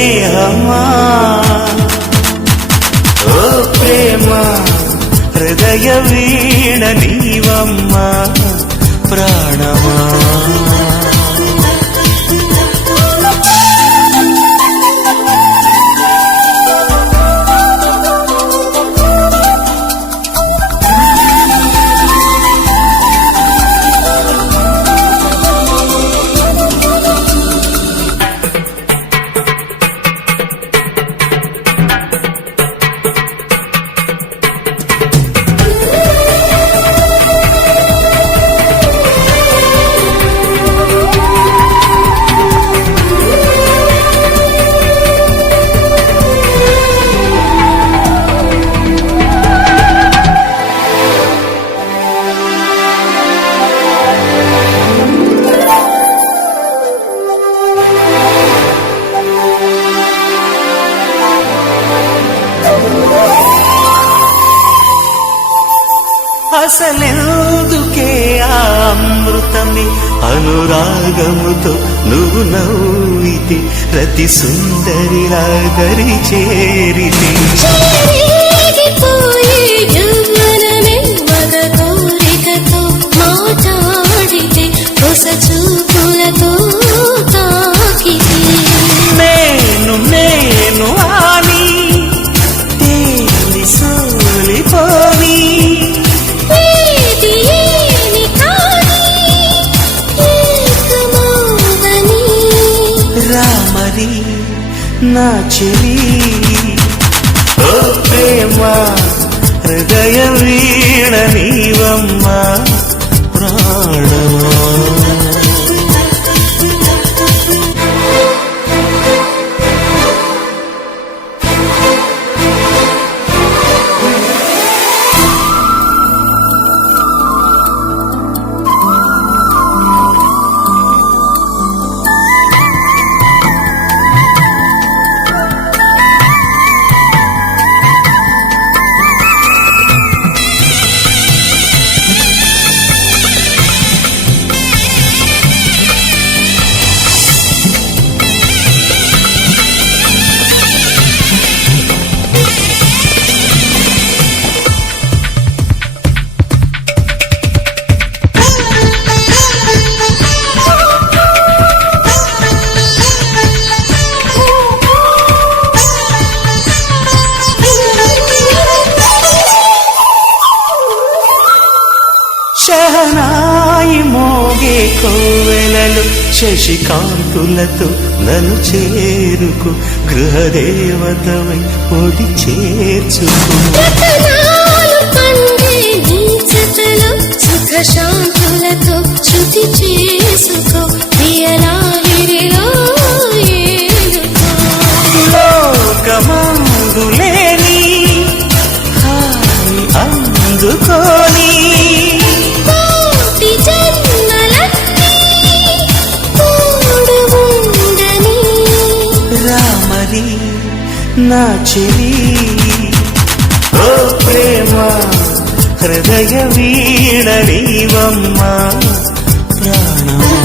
స్నేహమా ఓ ప్రేమ హృదయ వీణ నీవమ్మా ప్రాణమా అసలెందుకే ఆ అమృతమే అనురాగముతో నువ్వు నవ్వితే ప్రతి సుందరిలా దరి చేరితే నేను నేను అని తేలి సోలిపోని రామరి నా చెలి ఓ ప్రేమ హృదయ వీణ నీవమ్మా ప్రాణమా శహనాయి మోగే కోవెలలు శశికాంతులతో నన్ను చేరుకు గృహదేవతవై ఒడి చేర్చుకు శాంతులతో శృతి చేసుకో లోకమందులేని హాయి అందుకోని రామరి నా చెలి ఓ ప్రేమ హృదయ వీణ నీవమ్మా ప్రాణమా